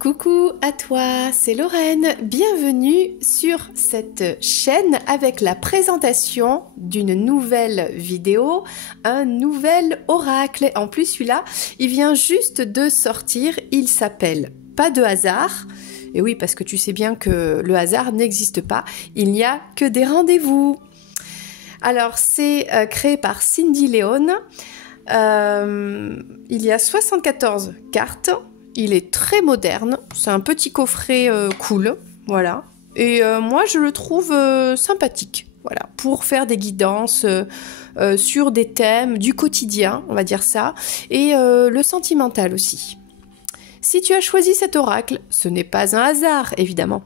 Coucou à toi, c'est Lorraine. Bienvenue sur cette chaîne avec la présentation d'une nouvelle vidéo, un nouvel oracle. En plus, celui-là, il vient juste de sortir. Il s'appelle Pas de hasard. Et oui, parce que tu sais bien que le hasard n'existe pas. Il n'y a que des rendez-vous. Alors, c'est créé par Cindy Leon. Il y a 74 cartes. Il est très moderne, c'est un petit coffret cool, voilà. Et moi, je le trouve sympathique, voilà, pour faire des guidances sur des thèmes du quotidien, on va dire ça, et le sentimental aussi. Si tu as choisi cet oracle, ce n'est pas un hasard, évidemment.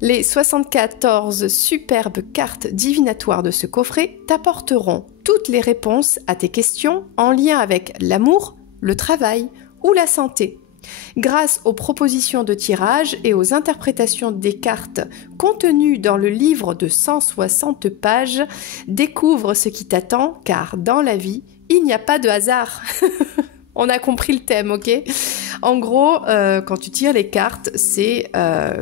Les 74 superbes cartes divinatoires de ce coffret t'apporteront toutes les réponses à tes questions en lien avec l'amour, le travail ou la santé. Grâce aux propositions de tirage et aux interprétations des cartes contenues dans le livre de 160 pages, découvre ce qui t'attend car dans la vie, il n'y a pas de hasard. On a compris le thème, ok? En gros, quand tu tires les cartes, c'est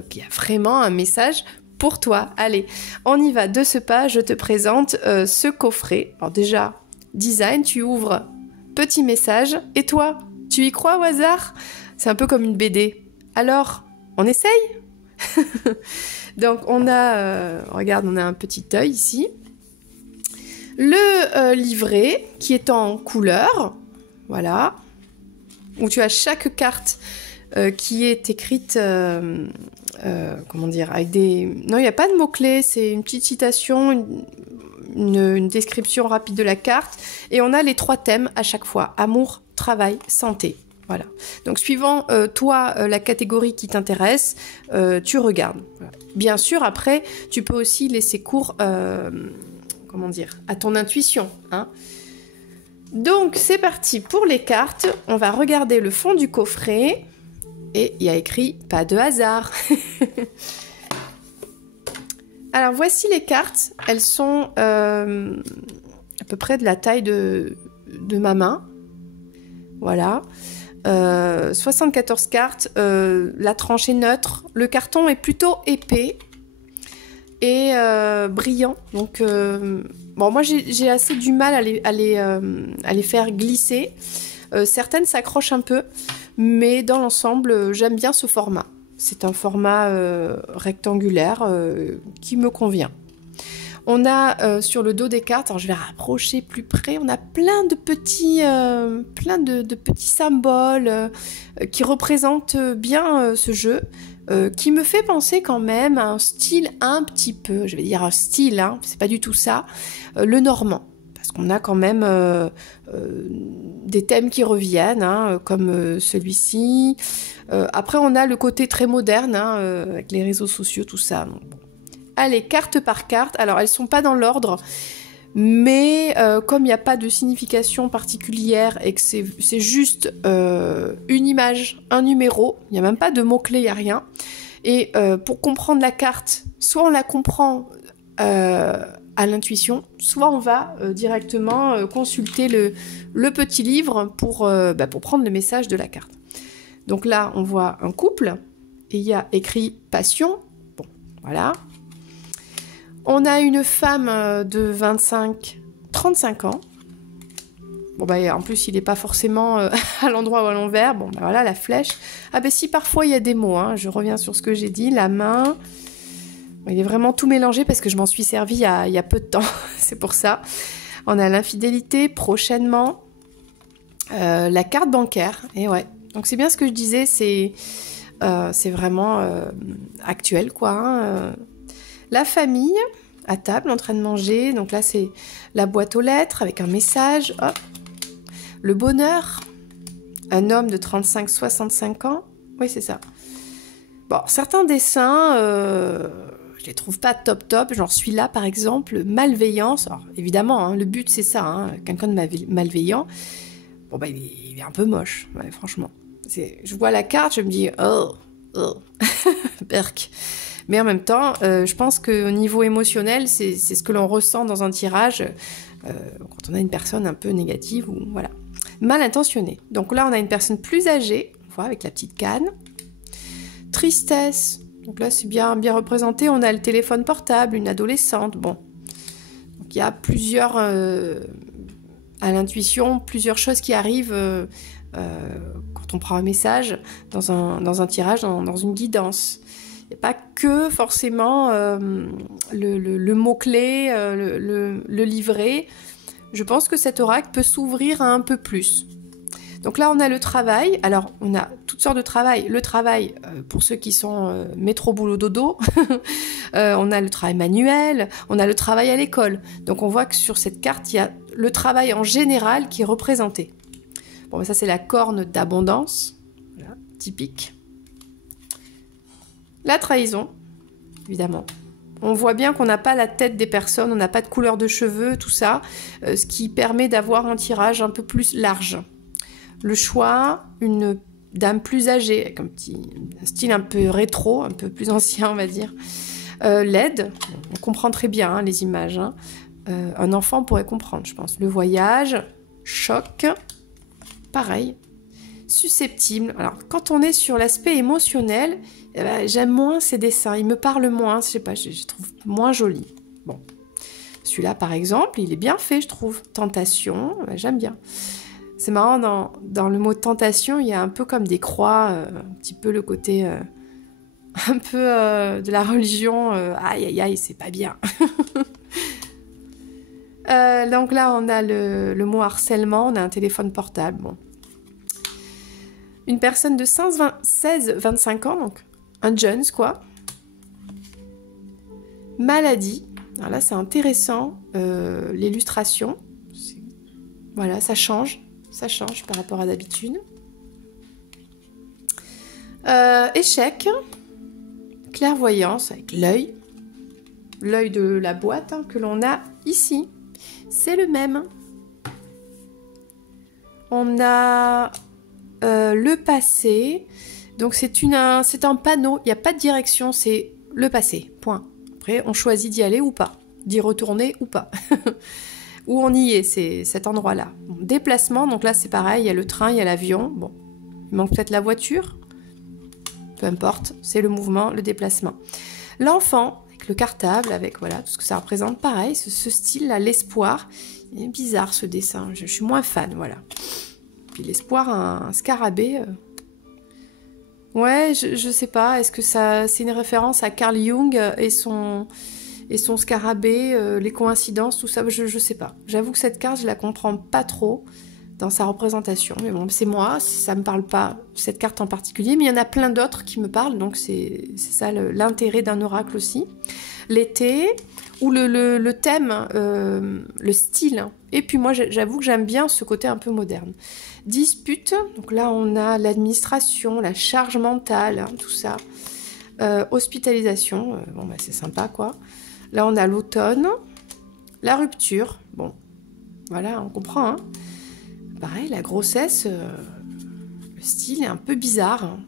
qu'il y a vraiment un message pour toi. Allez, on y va. De ce pas, je te présente ce coffret. Alors déjà, design, tu ouvres, petit message. Et toi, tu y crois au hasard? C'est un peu comme une BD. Alors, on essaye? Donc, on a, regarde, on a un petit œil ici. Le livret qui est en couleur. Voilà. Où tu as chaque carte qui est écrite, comment dire, avec des... Non, il n'y a pas de mots-clés, c'est une petite citation, une description rapide de la carte. Et on a les 3 thèmes à chaque fois. Amour, travail, santé. Voilà. Donc, suivant toi, la catégorie qui t'intéresse, tu regardes. Voilà. Bien sûr, après, tu peux aussi laisser cours, comment dire, à ton intuition, hein. Donc, c'est parti pour les cartes. On va regarder le fond du coffret. Et il y a écrit « Pas de hasard ». Alors, voici les cartes. Elles sont à peu près de la taille de ma main. Voilà. 74 cartes. La tranche est neutre. Le carton est plutôt épais et brillant. Donc... Bon, moi, j'ai assez du mal à les faire glisser. Certaines s'accrochent un peu, mais dans l'ensemble, j'aime bien ce format. C'est un format rectangulaire qui me convient. On a sur le dos des cartes, alors je vais rapprocher plus près, on a plein de petits symboles qui représentent bien ce jeu. Qui me fait penser quand même à un style un petit peu, je vais dire un style, hein, c'est pas du tout ça, le normand. Parce qu'on a quand même des thèmes qui reviennent, hein, comme celui-ci. Après, on a le côté très moderne, hein, avec les réseaux sociaux, tout ça. Donc, bon. Allez, carte par carte. Alors, elles sont pas dans l'ordre, mais comme il n'y a pas de signification particulière et que c'est juste une image, un numéro, il n'y a même pas de mots-clés, il n'y a rien. Et pour comprendre la carte, soit on la comprend à l'intuition, soit on va directement consulter le petit livre pour prendre le message de la carte. Donc là, on voit un couple et il y a écrit « Passion ». Bon, voilà. On a une femme de 25-35 ans. Bon, en plus, il n'est pas forcément à l'endroit ou à l'envers. Bon, voilà, la flèche. Ah, si, parfois, il y a des mots, hein. Je reviens sur ce que j'ai dit. La main. Il est vraiment tout mélangé parce que je m'en suis servie il y a peu de temps. C'est pour ça. On a l'infidélité, prochainement. La carte bancaire. Et ouais. Donc, c'est bien ce que je disais. C'est vraiment actuel, quoi, hein. La famille, à table, en train de manger. Donc là, c'est la boîte aux lettres avec un message. Hop. Le bonheur. Un homme de 35-65 ans. Oui, c'est ça. Bon, certains dessins, je les trouve pas top. Genre celui-là, par exemple, malveillance. Alors, évidemment, hein, le but, c'est ça. Hein, quelqu'un de malveillant. Bon, il est un peu moche, ouais, franchement. Je vois la carte, je me dis, oh. Berk. Mais en même temps, je pense qu'au niveau émotionnel, c'est ce que l'on ressent dans un tirage quand on a une personne un peu négative ou voilà, mal intentionnée. Donc là, on a une personne plus âgée, on voit avec la petite canne. tristesse. Donc là, c'est bien représenté. On a le téléphone portable, une adolescente. Bon. Donc il y a plusieurs, à l'intuition, plusieurs choses qui arrivent quand on prend un message dans un tirage, dans une guidance. Il n'y a pas que forcément le mot-clé, le livret. Je pense que cet oracle peut s'ouvrir à un peu plus. Donc là, on a le travail. Alors, on a toutes sortes de travail. Le travail, pour ceux qui sont métro, boulot, dodo. On a le travail manuel. On a le travail à l'école. Donc, on voit que sur cette carte, il y a le travail en général qui est représenté. Bon, ben ça, c'est la corne d'abondance. Voilà, typique. La trahison, évidemment. On voit bien qu'on n'a pas la tête des personnes, on n'a pas de couleur de cheveux, tout ça, ce qui permet d'avoir un tirage un peu plus large. Le choix, une dame plus âgée, avec un style un peu rétro, un peu plus ancien, on va dire. L'aide, on comprend très bien hein, les images. Hein. Un enfant pourrait comprendre, je pense. Le voyage, choc, pareil. Susceptible. Alors, quand on est sur l'aspect émotionnel, eh ben, j'aime moins ces dessins. Ils me parlent moins, je sais pas, je les trouve moins jolis. Bon. Celui-là, par exemple, il est bien fait, je trouve. Tentation, j'aime bien. C'est marrant, dans le mot tentation, il y a un peu comme des croix, un petit peu le côté un peu de la religion. Aïe, aïe, aïe, c'est pas bien. Donc là, on a le mot harcèlement, on a un téléphone portable, bon. Une personne de 16-25 ans, donc un Jones, quoi. Maladie. Alors là, c'est intéressant. L'illustration. Voilà, ça change. Ça change par rapport à d'habitude. Échec. Clairvoyance avec l'œil. L'œil de la boîte hein, que l'on a ici. C'est le même. On a... le passé, donc c'est un panneau, il n'y a pas de direction, c'est le passé, point. Après, on choisit d'y aller ou pas, d'y retourner ou pas. Où on y est, c'est cet endroit-là. Bon, déplacement, donc là c'est pareil, il y a le train, il y a l'avion, bon, il manque peut-être la voiture, peu importe, c'est le mouvement, le déplacement. L'enfant, avec le cartable, avec voilà, tout ce que ça représente, pareil, ce style-là, l'espoir, il est bizarre ce dessin, je suis moins fan, voilà. Puis l'espoir, un scarabée. Ouais, je sais pas. Est-ce que c'est une référence à Carl Jung et son scarabée, les coïncidences, tout ça, je sais pas. J'avoue que cette carte, je la comprends pas trop dans sa représentation. Mais bon, c'est moi, ça me parle pas, cette carte en particulier. Mais il y en a plein d'autres qui me parlent, donc c'est ça l'intérêt d'un oracle aussi. L'été, ou le thème, le style. Et puis moi, j'avoue que j'aime bien ce côté un peu moderne. Dispute, donc là on a l'administration, la charge mentale, hein, tout ça. Hospitalisation, bon bah c'est sympa quoi. Là on a l'automne, la rupture, bon, voilà, on comprend. Hein. Pareil, la grossesse, le style est un peu bizarre. Hein.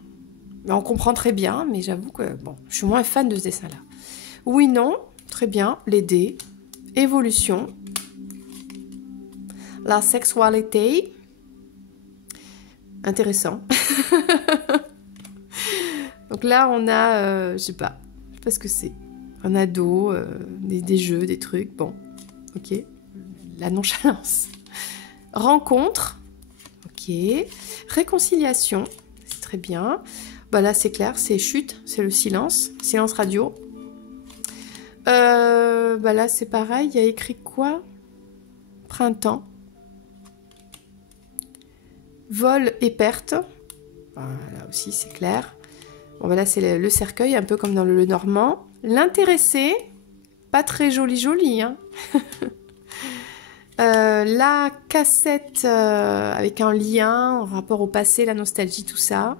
Mais on comprend très bien, mais j'avoue que bon, je suis moins fan de ce dessin-là. Oui, non, très bien, les dés, évolution, la sexualité. Intéressant. Donc là, on a, je sais pas ce que c'est. Un ado, des jeux, des trucs. Bon, ok. La nonchalance. Rencontre. Ok. Réconciliation. C'est très bien. Bah là, c'est clair, c'est chute, c'est le silence. Silence radio. Bah là, c'est pareil. Il y a écrit quoi? Printemps. Vol et perte. Là aussi, c'est clair. Bon, ben là, c'est le cercueil, un peu comme dans le normand. L'intéressé, pas très joli, hein. La cassette avec un lien en rapport au passé, la nostalgie, tout ça.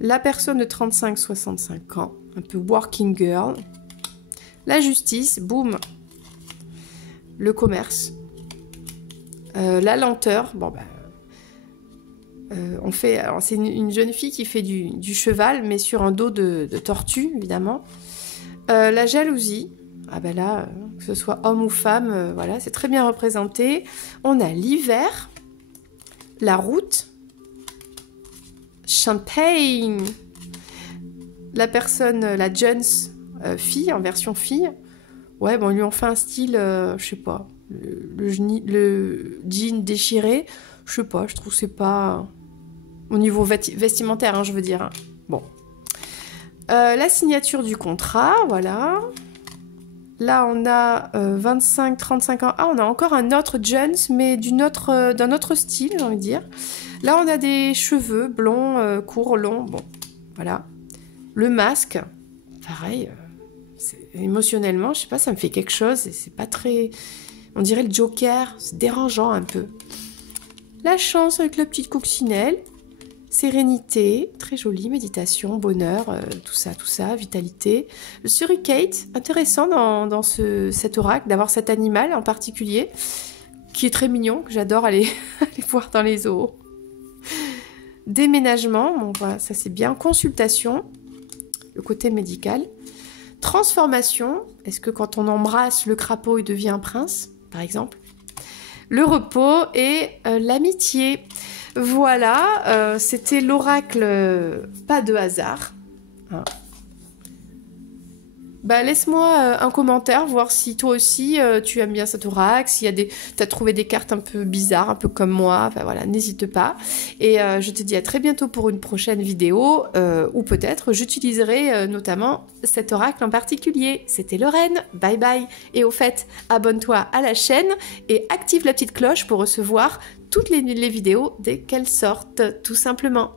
La personne de 35-65 ans, un peu working girl. La justice, boum. Le commerce. La lenteur, bon ben... on fait, alors c'est une jeune fille qui fait du cheval, mais sur un dos de tortue, évidemment. La jalousie, ah ben là, que ce soit homme ou femme, voilà, c'est très bien représenté. On a l'hiver, la route, champagne, la personne, la Jones fille, en version fille, ouais, bon, ils lui ont fait un style, je sais pas, le jean déchiré, je sais pas, je trouve que c'est pas... Au niveau vestimentaire, hein, je veux dire. Hein. Bon. La signature du contrat, voilà. Là, on a 25-35 ans. Ah, on a encore un autre Jones, mais d'un autre style, j'ai envie de dire. Là, on a des cheveux blonds, courts, longs. Bon, voilà. Le masque, pareil. Émotionnellement, je sais pas, ça me fait quelque chose. C'est pas très... On dirait le Joker. C'est dérangeant un peu. La chance avec la petite coccinelle. Sérénité, très jolie, méditation, bonheur, tout ça, vitalité. Le suricate, intéressant dans cet oracle, d'avoir cet animal en particulier, qui est très mignon, que j'adore aller voir dans les zoos. Déménagement, bon voilà, ça c'est bien. Consultation, le côté médical. Transformation, est-ce que quand on embrasse le crapaud, il devient un prince, par exemple? Le repos et l'amitié. Voilà, c'était l'oracle pas de hasard. Hein. Bah, laisse-moi un commentaire, voir si toi aussi tu aimes bien cet oracle, s'il y a t'as trouvé des cartes un peu bizarres, un peu comme moi, enfin voilà, n'hésite pas. Et je te dis à très bientôt pour une prochaine vidéo, ou peut-être j'utiliserai notamment cet oracle en particulier. C'était Lorraine, bye bye. Et au fait, abonne-toi à la chaîne et active la petite cloche pour recevoir toutes les vidéos dès qu'elles sortent, tout simplement.